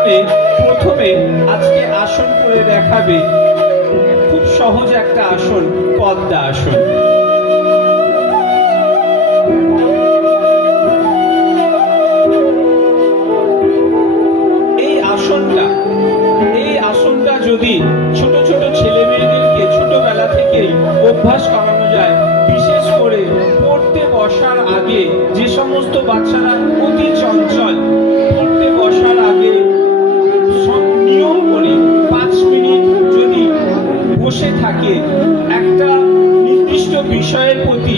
সামনে প্রথমে আজকে আসন করে দেখাবে, খুব সহজ একটা আসন, পদ্মা আসন। এই আসনটা যদি ছোট ছোট ছেলে মেয়েদেরকে ছোটবেলা থেকেই অভ্যাস করানো যায়, বিশেষ করে পড়তে বসার আগে, যে সমস্ত বাচ্চারা অতি চঞ্চল, পড়তে বসার আগে নিয়ম করে ৫ মিনিট যদি বসে থাকে, একটা নির্দিষ্ট বিষয়ের প্রতি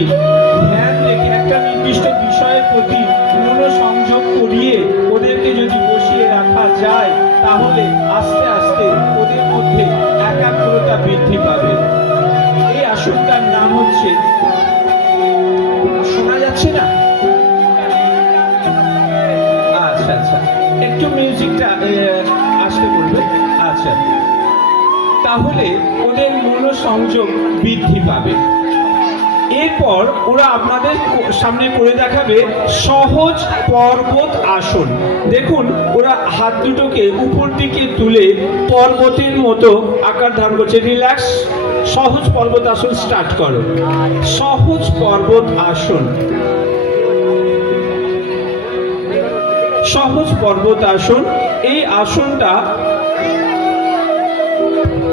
ধ্যান রেখে, একটা নির্দিষ্ট বিষয়ের প্রতি মনোসংযোগ করিয়ে ওদেরকে যদি বসিয়ে রাখা যায়, তাহলে আস্তে আস্তে ওদের মধ্যে একাগ্রতা বৃদ্ধি পাবে। এই আসনটার নাম হচ্ছে, শোনা যাচ্ছে না? আচ্ছা আচ্ছা, একটু মিউজিকটা আসতে বলবে। আচ্ছা, তাহলে ওদের মনোসংযোগ বৃদ্ধি পাবে। এরপর ওরা আপনাদের সামনে করে দেখাবে সহজ পর্বত আসন। দেখুন, ওরা হাত দুটোকে উপর দিকে তুলে পর্বতের মতো আকার ধারণ করছে। রিল্যাক্স। সহজ পর্বত আসন স্টার্ট করো। সহজ পর্বত আসন। সহজ পর্বত আসন। এই আসনটা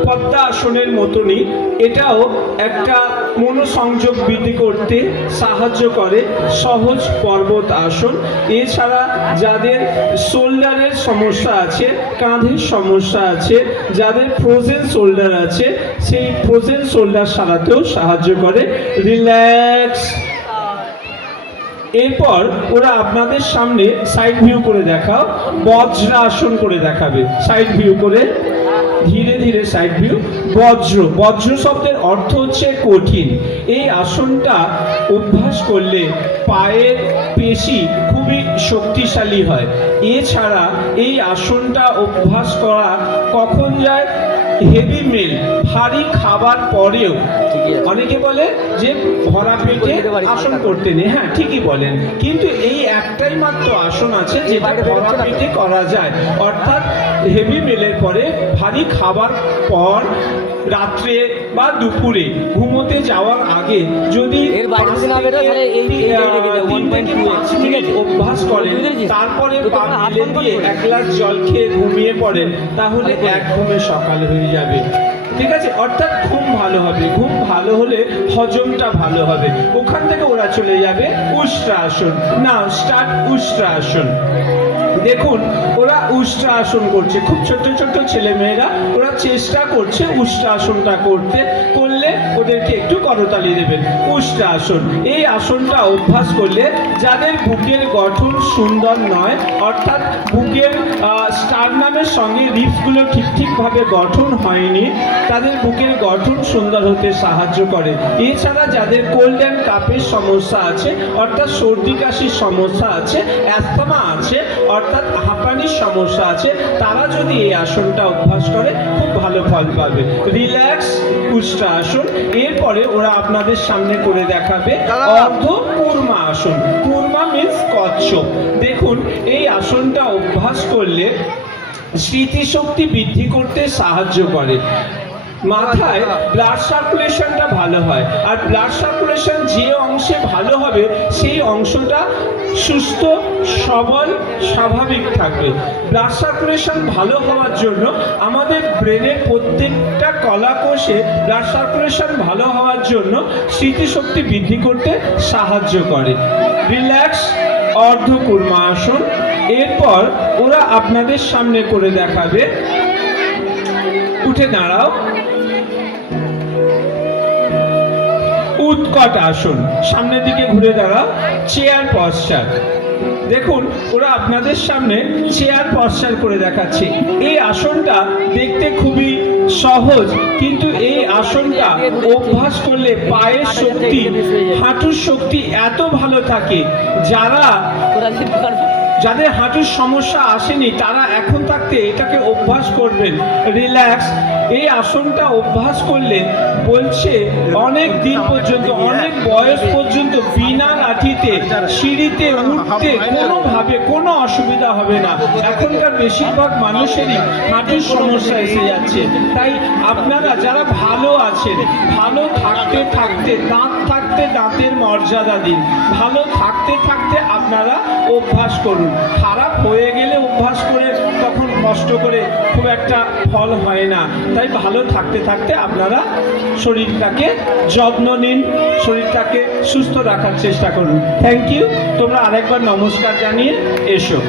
পদ্মা আসনের মতনই, এটাও একটা মনোসংযোগ বৃদ্ধি করতে সাহায্য করে। সহজ পর্বত আসন। এছাড়া যাদের শোল্ডারের সমস্যা আছে, কাঁধের সমস্যা আছে, যাদের ফ্রোজেন শোল্ডার আছে, সেই ফ্রোজেন শোল্ডার সারাতেও সাহায্য করে। রিল্যাক্স। এরপর ওরা আপনাদের সামনে সাইড ভিউ করে দেখাও, বজ্রাসন করে দেখাবে। সাইড ভিউ করে, ধীরে ধীরে সাইড ভিউ। বজ্র শব্দের অর্থ হচ্ছে কঠিন। এই আসনটা অভ্যাস করলে পায়ের পেশি খুবই শক্তিশালী হয়। এছাড়া এই আসনটা অভ্যাস করা কখন যায়? হেভি মিল, ভারী খাবার পরেও। অনেকে বলে যে ভরা পেটে আসন করতে নেই, হ্যাঁ ঠিকই বলেন, কিন্তু এই একটাই মাত্র আসন আছে যেটা ভরা পেটে করা যায়। অর্থাৎ হেভি মিলের পরে, ভারী খাবার পর, রাত্রে বা দুপুরে ঘুমোতে যাওয়ার আগে যদি অভ্যাস করেন, তারপরে দিয়ে 1 গ্লাস জল খেয়ে ঘুমিয়ে পড়েন, তাহলে এক ঘুমে সকাল হয়ে যাবে। ঠিক আছে? অর্থাৎ ঘুম ভালো হবে। ঘুম ভালো হলে হজমটা ভালো হবে। ওখান থেকে ওরা চলে যাবে উষ্ট্রাসন। না, স্টার্ট উষ্ট্রাসন। দেখুন, ওরা উষ্ট্রাসন করছে। খুব ছোট ছোট ছেলে মেয়েরা ওরা চেষ্টা করছে উষ্ট্রাসনটা করতে। করলে ওদেরকে একটু করতালি দেবেন। উষ্ট্রাসন, এই আসনটা অভ্যাস করলে যাদের বুকের গঠন সুন্দর নয়, অর্থাৎ বুকের স্টারনামের সঙ্গে রিপসগুলো ঠিকভাবে গঠন হয়নি, তাদের বুকের গঠন সুন্দর হতে সাহায্য করে। এছাড়া যাদের কোল্ড অ্যান্ড কাপের সমস্যা আছে, অর্থাৎ সর্দি কাশির সমস্যা আছে, অ্যাস্থমা আছে, অর্থাৎ হাঁপানির সমস্যা আছে, তারা যদি এই আসনটা অভ্যাস করে খুব ভালো ফল পাবে। রিল্যাক্স উষ্ট্রাসন। এরপরে ওরা আপনাদের সামনে করে দেখাবে অর্ধ কুর্মা আসন। কুর্মা মিন্স কচ্ছপ। দেখুন, এই আসনটা অভ্যাস করলে স্মৃতিশক্তি বৃদ্ধি করতে সাহায্য করে। মাথায় ব্লাড সার্কুলেশনটা ভালো হয়, আর ব্লাড সার্কুলেশন যে অংশে ভালো হবে সেই অংশটা সুস্থ, সবল, স্বাভাবিক থাকবে। ব্লাড সার্কুলেশন ভালো হওয়ার জন্য আমাদের ব্রেনের প্রত্যেকটা কলাকোষে ব্লাড সার্কুলেশন ভালো হওয়ার জন্য স্মৃতিশক্তি বৃদ্ধি করতে সাহায্য করে। রিল্যাক্স অর্ধকুর্মা আসন। এরপর ওরা আপনাদের সামনে করে দেখাবে, উঠে দাঁড়াও, উৎকট আসন। সামনের দিকে ঘুরে দাঁড়াও, চেয়ার পশ্চার। দেখুন, ওরা আপনাদের সামনে চেয়ার পশ্চার করে দেখাচ্ছে। এই আসনটা দেখতে খুবই সহজ, কিন্তু এই আসনটা অভ্যাস করলে পায়ের শক্তি, হাঁটুর শক্তি এত ভালো থাকে, যারা যাদের হাঁটুর সমস্যা আসেনি তারা এখন থাকতে এটাকে অভ্যাস করবেন, রিল্যাক্স। এই আসনটা অভ্যাস করলে বলছে অনেক দিন পর্যন্ত, অনেক বয়স পর্যন্ত বিনা লাঠিতে সিঁড়িতে উঠতে কোনোভাবে কোনো অসুবিধা হবে না। এখনকার বেশিরভাগ মানুষেরই হাঁটুর সমস্যা এসে যাচ্ছে। তাই আপনারা যারা ভালো আছেন, ভালো থাকতে থাকতে, দাঁত থাকতে দাঁতের মর্যাদা দিন, ভালো থাকতে থাকতে আপনারা অভ্যাস করুন। খারাপ হয়ে গেলে অভ্যাস করে তখন কষ্ট করে খুব একটা ফল হয় না। তাই ভালো থাকতে থাকতে আপনারা শরীরটাকে যত্ন নিন, শরীরটাকে সুস্থ রাখার চেষ্টা করুন। Thank you. তোমরা আরেকবার নমস্কার জানিয়ে এসো।